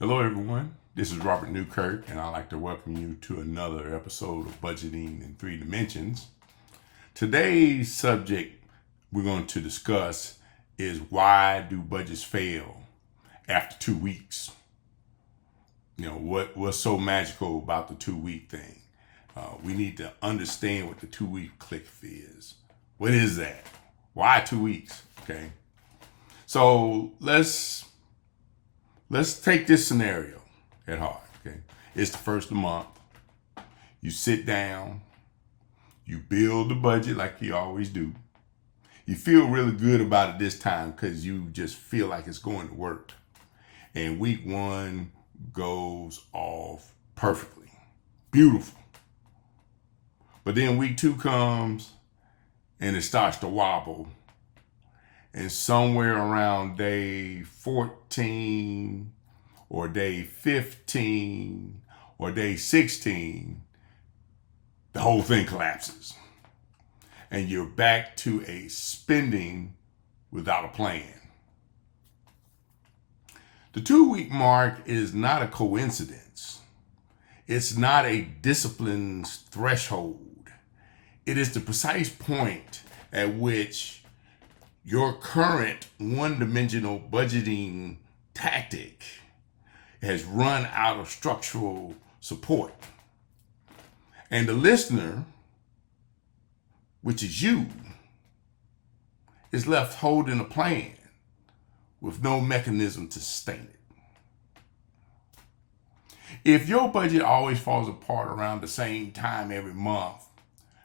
Hello, everyone. This is Robert Newkirk, and I'd like to welcome you to another episode of Budgeting in Three Dimensions. Today's subject we're going to discuss is why do budgets fail after 2 weeks? What's so magical about the 2 week thing? We need to understand what the 2 week cliff is. What is that? Why 2 weeks? Okay. So let's take this scenario at heart. Okay, it's the first of the month. You sit down, you build the budget like you always do. You feel really good about it this time because you just feel like it's going to work. And week one goes off perfectly, beautiful. But then week two comes and it starts to wobble. And somewhere around day 14 or day 15 or day 16, the whole thing collapses. And you're back to a spending without a plan. The 2 week mark is not a coincidence. It's not a discipline threshold. It is the precise point at which your current one-dimensional budgeting tactic has run out of structural support. And the listener, which is you, is left holding a plan with no mechanism to sustain it. If your budget always falls apart around the same time every month,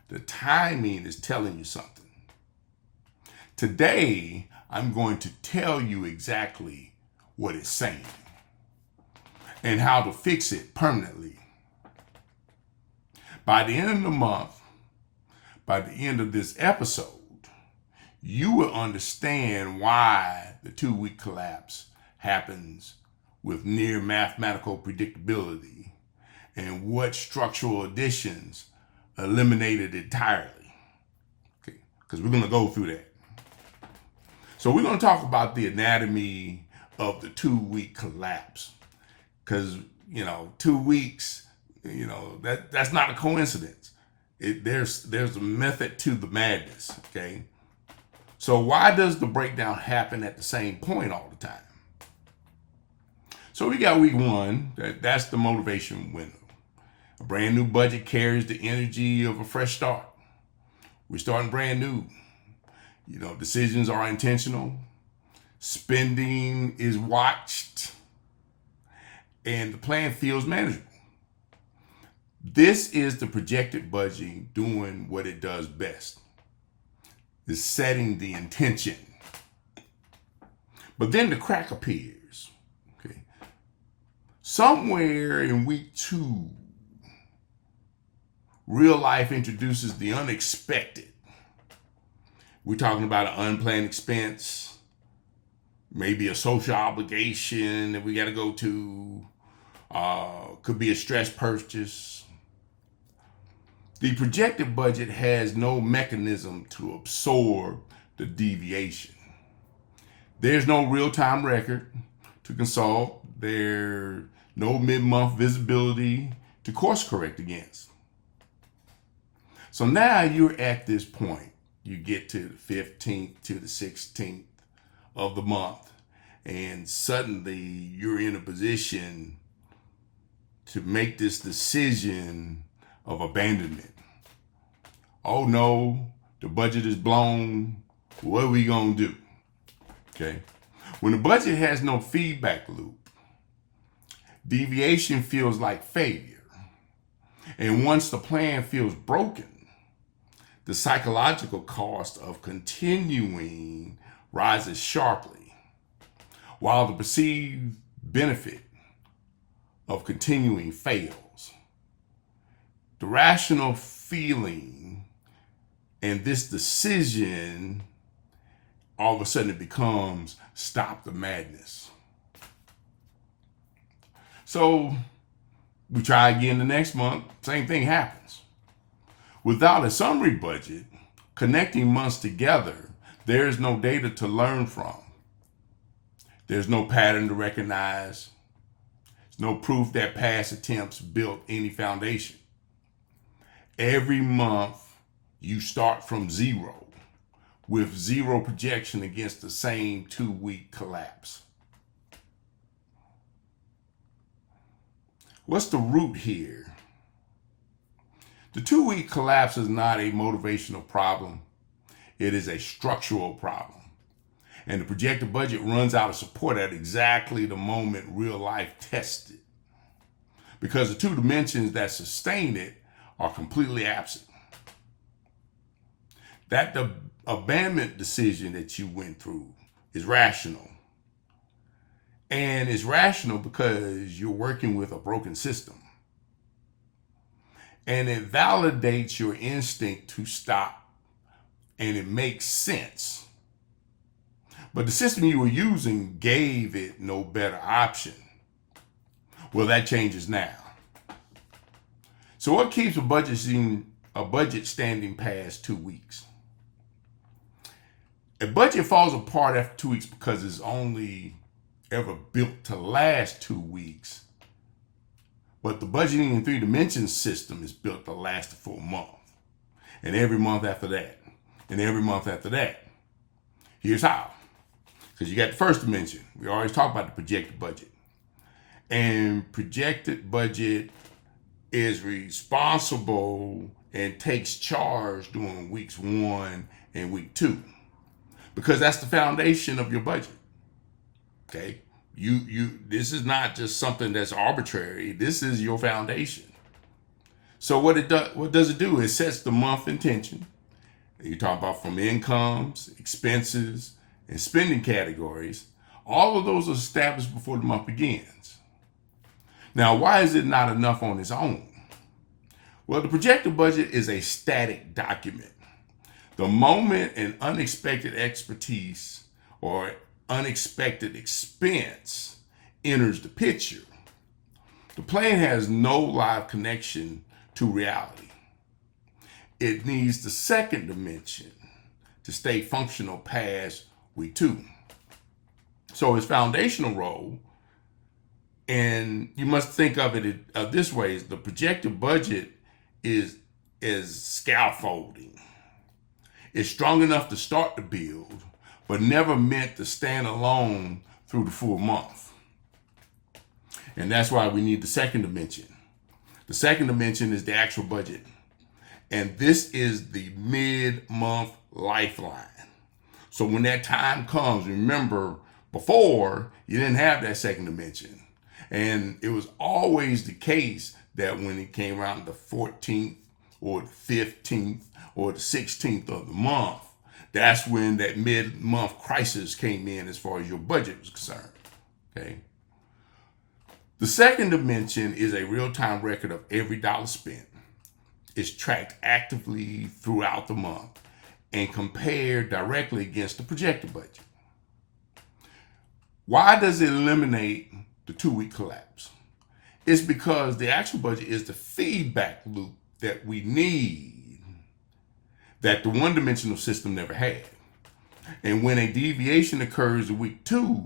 the timing is telling you something. Today, I'm going to tell you exactly what it's saying and how to fix it permanently. By the end of the month, by the end of this episode, you will understand why the 2 week collapse happens with near mathematical predictability and what structural additions eliminated entirely. Okay, because we're going to go through that. So we're going to talk about the anatomy of the 2 week collapse. Because, 2 weeks, that's not a coincidence. There's a method to the madness, okay? So why does the breakdown happen at the same point all the time? So we got week one, that's the motivation window. A brand new budget carries the energy of a fresh start. We're starting brand new. Decisions are intentional. Spending is watched. And the plan feels manageable. This is the projected budgeting doing what it does best. Is setting the intention. But then the crack appears. Okay. Somewhere in week two, real life introduces the unexpected. We're talking about an unplanned expense, maybe a social obligation that we got to go to, could be a stress purchase. The projected budget has no mechanism to absorb the deviation. There's no real-time record to consult. There's no mid-month visibility to course correct against. So now you're at this point. You get to the 15th to the 16th of the month, and suddenly you're in a position to make this decision of abandonment. Oh no, the budget is blown. What are we gonna do? Okay. When the budget has no feedback loop, deviation feels like failure. And once the plan feels broken, the psychological cost of continuing rises sharply, while the perceived benefit of continuing fails. The rational feeling and this decision, all of a sudden it becomes stop the madness. So we try again the next month, same thing happens. Without a summary budget, connecting months together, there's no data to learn from. There's no pattern to recognize. There's no proof that past attempts built any foundation. Every month you start from zero with zero projection against the same 2-week collapse. What's the root here? The 2-week collapse is not a motivational problem. It is a structural problem. And the projected budget runs out of support at exactly the moment real life tests it. Because the two dimensions that sustain it are completely absent. That the abandonment decision that you went through is rational. And it's rational because you're working with a broken system. And it validates your instinct to stop. And it makes sense. But the system you were using gave it no better option. Well, that changes now. So what keeps a budget standing past 2 weeks? A budget falls apart after 2 weeks because it's only ever built to last 2 weeks. But the budgeting in 3 dimensions system is built to last a full month. And every month after that. And every month after that. Here's how. Because you got the first dimension. We always talk about the projected budget. And projected budget is responsible and takes charge during weeks 1 and week 2. Because that's the foundation of your budget. Okay? This is not just something that's arbitrary. This is your foundation. So what does it do? It sets the month intention. You talk about from incomes, expenses, and spending categories. All of those are established before the month begins. Now, why is it not enough on its own? Well, the projected budget is a static document. The moment an unexpected expertise or unexpected expense enters the picture, the plan has no live connection to reality. It needs the second dimension to stay functional past week 2. So its foundational role, and you must think of it this way, is the projected budget is scaffolding. It's strong enough to start the build, but never meant to stand alone through the full month. And that's why we need the second dimension. The second dimension is the actual budget. And this is the mid-month lifeline. So when that time comes, remember, before, you didn't have that second dimension. And it was always the case that when it came around the 14th or the 15th or the 16th of the month, that's when that mid-month crisis came in as far as your budget was concerned. Okay. The second dimension is a real-time record of every dollar spent. It's tracked actively throughout the month and compared directly against the projected budget. Why does it eliminate the 2-week collapse? It's because the actual budget is the feedback loop that we need that the one-dimensional system never had. And when a deviation occurs in week 2,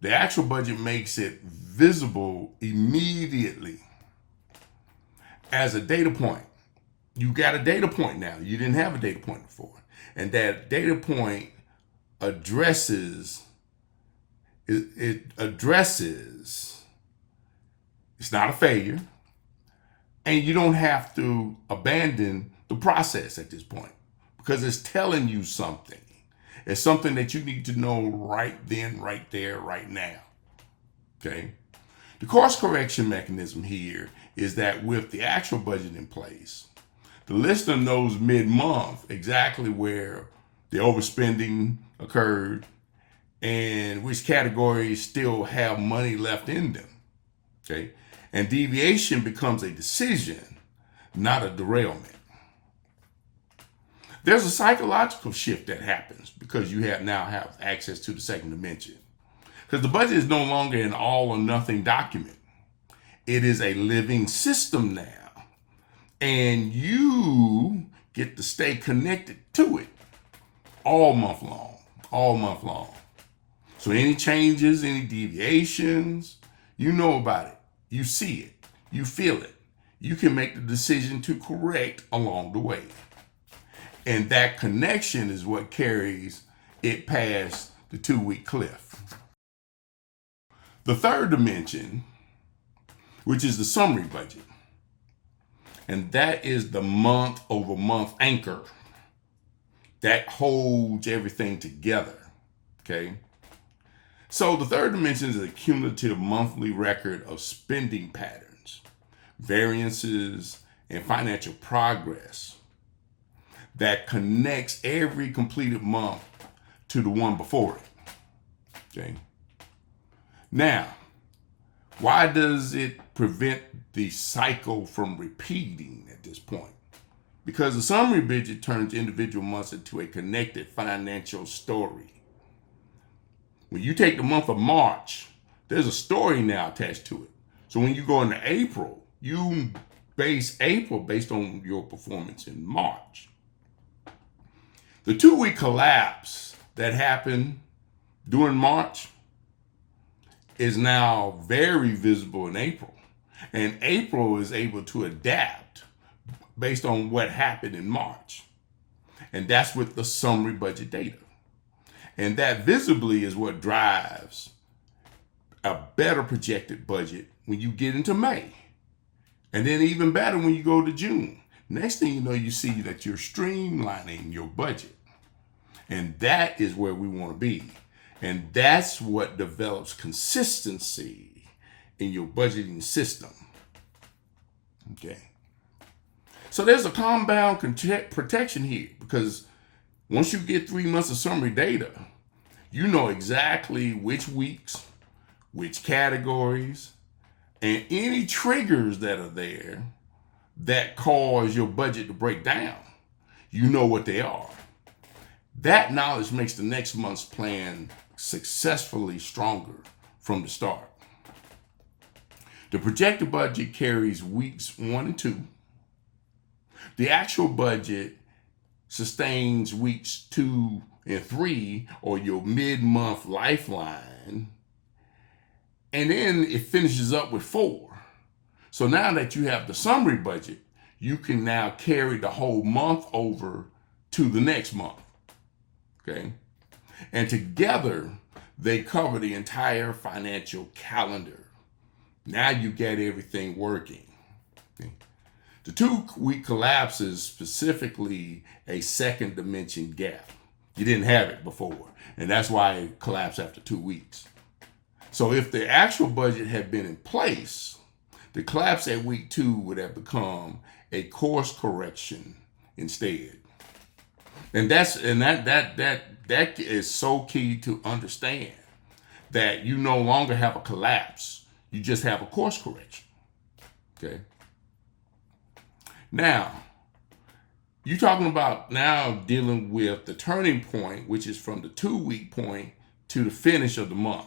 the actual budget makes it visible immediately as a data point. You got a data point now. You didn't have a data point before. And that data point addresses, it's not a failure. And you don't have to abandon the process at this point because it's telling you something. It's something that you need to know right then, right there, right now. Okay? The course correction mechanism here is that with the actual budget in place, the listener knows mid-month exactly where the overspending occurred and which categories still have money left in them. Okay? And deviation becomes a decision, not a derailment. There's a psychological shift that happens because you now have access to the second dimension. Because the budget is no longer an all or nothing document. It is a living system now. And you get to stay connected to it all month long. So any changes, any deviations, You know about it. You see it. You feel it. You can make the decision to correct along the way. And that connection is what carries it past the 2-week cliff. The third dimension, which is the summary budget, and that is the month over month anchor that holds everything together. Okay. So the third dimension is a cumulative monthly record of spending patterns, variances, and financial progress that connects every completed month to the one before it. Okay. Now, why does it prevent the cycle from repeating at this point? Because the summary budget turns individual months into a connected financial story. When you take the month of March, there's a story now attached to it. So when you go into April, you base April based on your performance in March. The 2-week collapse that happened during March is now very visible in April. And April is able to adapt based on what happened in March. And that's with the summary budget data. And that visibly is what drives a better projected budget when you get into May. And then even better when you go to June. Next thing you know, you see that you're streamlining your budget. And that is where we want to be. And that's what develops consistency in your budgeting system. Okay. So there's a compound protection here, because once you get 3 months of summary data, you know exactly which weeks, which categories, and any triggers that are there that cause your budget to break down. You know what they are. That knowledge makes the next month's plan successfully stronger from the start. The projected budget carries weeks 1 and 2. The actual budget sustains weeks 2 and 3, or your mid-month lifeline, and then it finishes up with 4. So now that you have the summary budget, you can now carry the whole month over to the next month. Okay? And together, they cover the entire financial calendar. Now you get everything working. Okay? The 2-week collapse is specifically a second dimension gap. You didn't have it before, and that's why it collapsed after 2 weeks. So if the actual budget had been in place, the collapse at week 2 would have become a course correction instead. And that is so key to understand, that you no longer have a collapse. You just have a course correction. Okay. Now, you're talking about now dealing with the turning point, which is from the 2-week point to the finish of the month.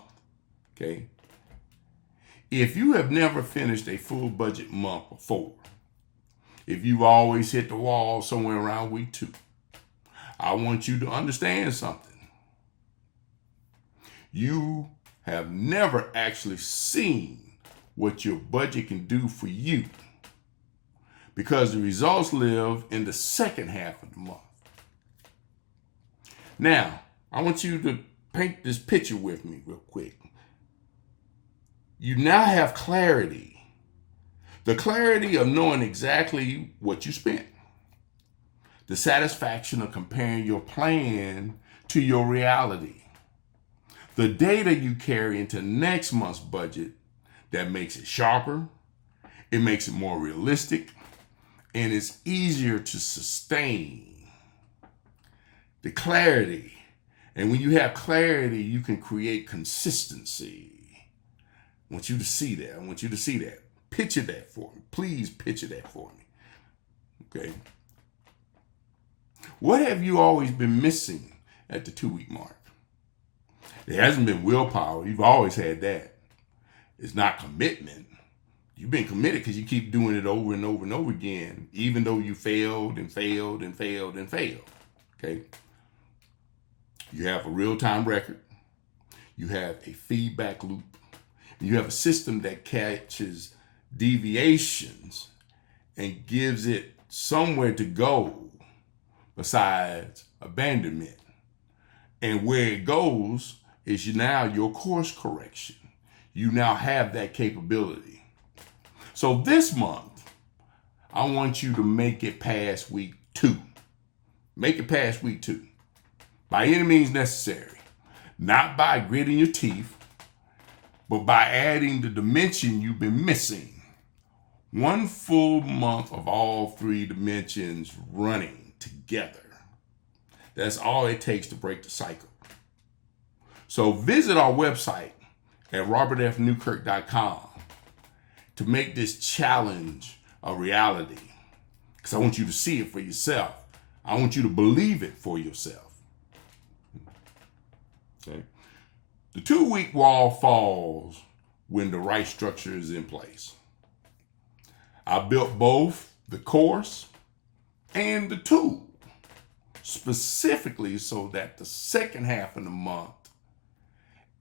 Okay. If you have never finished a full budget month before, if you've always hit the wall somewhere around week 2, I want you to understand something. You have never actually seen what your budget can do for you, because the results live in the second half of the month. Now, I want you to paint this picture with me real quick. You now have clarity. The clarity of knowing exactly what you spent. The satisfaction of comparing your plan to your reality. The data you carry into next month's budget that makes it sharper, it makes it more realistic, and it's easier to sustain. The clarity. And when you have clarity, you can create consistency. I want you to see that. I want you to see that. Picture that for me. Please picture that for me. Okay. What have you always been missing at the 2-week mark? It hasn't been willpower. You've always had that. It's not commitment. You've been committed because you keep doing it over and over and over again, even though you failed and failed and failed and failed. Okay? You have a real-time record. You have a feedback loop. You have a system that catches deviations and gives it somewhere to go besides abandonment. And where it goes is now your course correction. You now have that capability. So this month, I want you to make it past week 2. Make it past week 2. By any means necessary. Not by gritting your teeth, but by adding the dimension you've been missing. 1 full month of all 3 dimensions running together. That's all it takes to break the cycle. So visit our website at robertfnewkirk.com to make this challenge a reality. Because I want you to see it for yourself. I want you to believe it for yourself. Okay. The 2-week wall falls when the right structure is in place. I built both the course and the tool specifically so that the second half of the month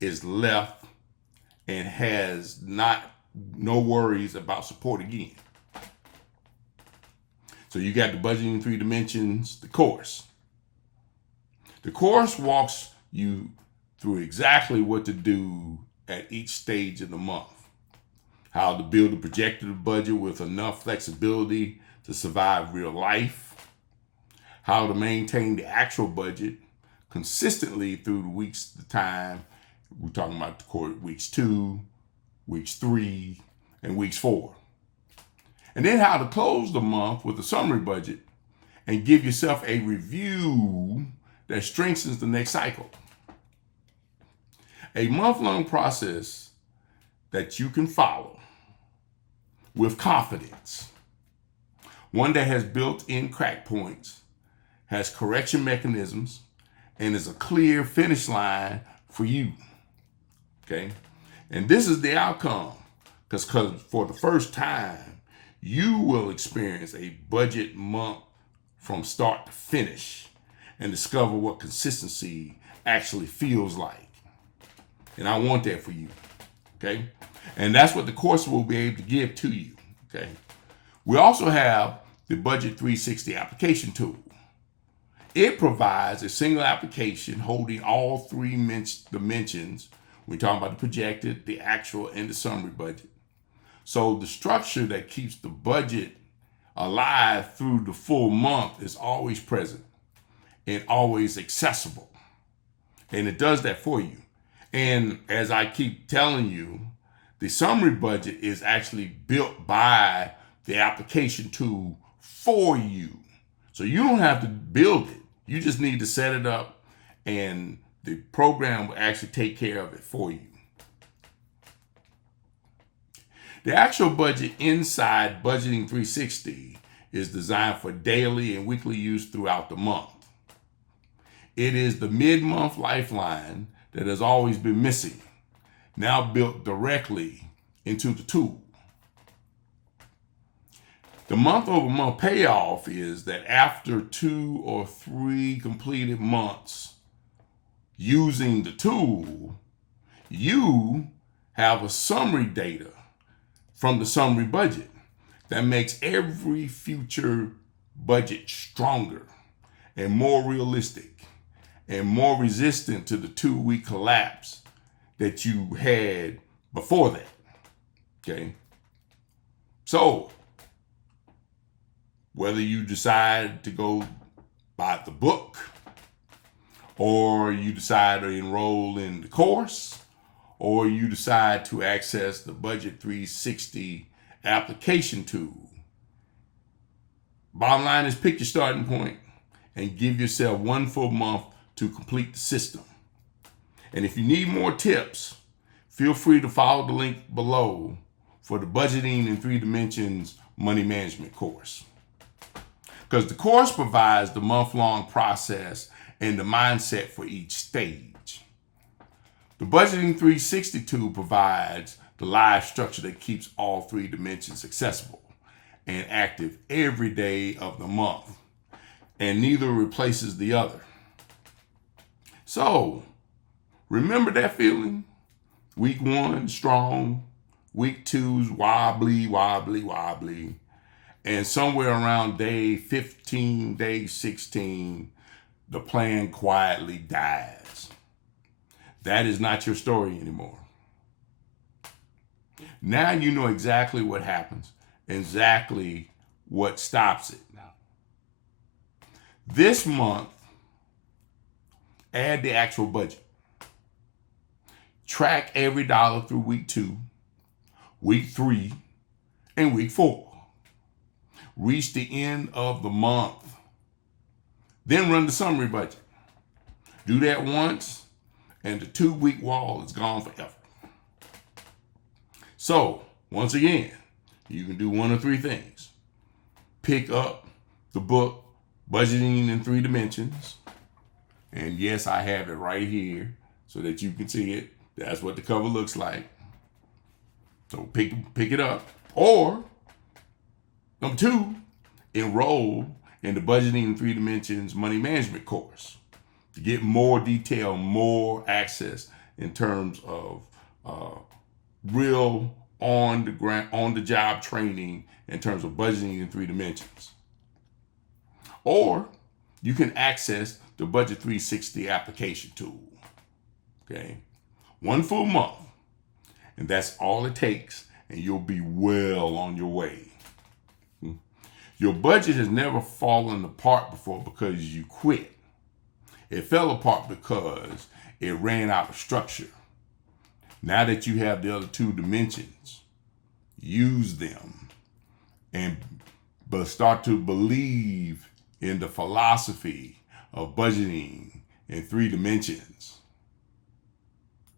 is left and has no worries about support again. So you got the budgeting in 3 dimensions, the course. The course walks you through exactly what to do at each stage of the month. How to build a projected budget with enough flexibility to survive real life. How to maintain the actual budget consistently through the weeks of the time. We're talking about the course weeks 2, weeks 3, and weeks 4. And then how to close the month with a summary budget and give yourself a review that strengthens the next cycle. A month-long process that you can follow with confidence. One that has built-in crack points, has correction mechanisms, and is a clear finish line for you. Okay? And this is the outcome. Because for the first time, you will experience a budget month from start to finish and discover what consistency actually feels like. And I want that for you, okay? And that's what the course will be able to give to you, okay? We also have the Budget 360 application tool. It provides a single application holding all 3 dimensions. We're talking about the projected, the actual, and the summary budget. So the structure that keeps the budget alive through the full month is always present and always accessible. And it does that for you. And as I keep telling you, the summary budget is actually built by the application tool for you. So you don't have to build it. You just need to set it up and the program will actually take care of it for you. The actual budget inside Budgeting 360 is designed for daily and weekly use throughout the month. It is the mid-month lifeline that has always been missing, now built directly into the tool. The month-over-month payoff is that after 2 or 3 completed months using the tool, you have a summary data from the summary budget that makes every future budget stronger and more realistic and more resistant to the 2-week collapse that you had before that. Okay? So, whether you decide to go buy the book or you decide to enroll in the course, or you decide to access the Budget 360 application tool. Bottom line is pick your starting point and give yourself 1 full month to complete the system. And if you need more tips, feel free to follow the link below for the Budgeting in 3 Dimensions Money Management course. Because the course provides the month-long process and the mindset for each stage. The Budgeting 360 tool provides the live structure that keeps all 3 dimensions accessible and active every day of the month, and neither replaces the other. So, remember that feeling Week 1, strong. Week 2's wobbly. And somewhere around day 15, day 16, the plan quietly dies. That is not your story anymore. Now you know exactly what happens, exactly what stops it. Now, this month, add the actual budget. Track every dollar through week 2, week 3, and week 4. Reach the end of the month. Then run the summary budget. Do that once, and the 2-week wall is gone forever. So, once again, you can do one of 3 things. Pick up the book, Budgeting in 3 Dimensions. And yes, I have it right here so that you can see it. That's what the cover looks like. So pick it up. Or, number 2, enroll in the Budgeting in 3 Dimensions Money Management course to get more detail, more access in terms of real on the job training in terms of budgeting in 3 dimensions. Or you can access the Budget 360 application tool. Okay, 1 full month, and that's all it takes, and you'll be well on your way. Your budget has never fallen apart before because you quit. It fell apart because it ran out of structure. Now that you have the other 2 dimensions, use them but start to believe in the philosophy of budgeting in 3 dimensions.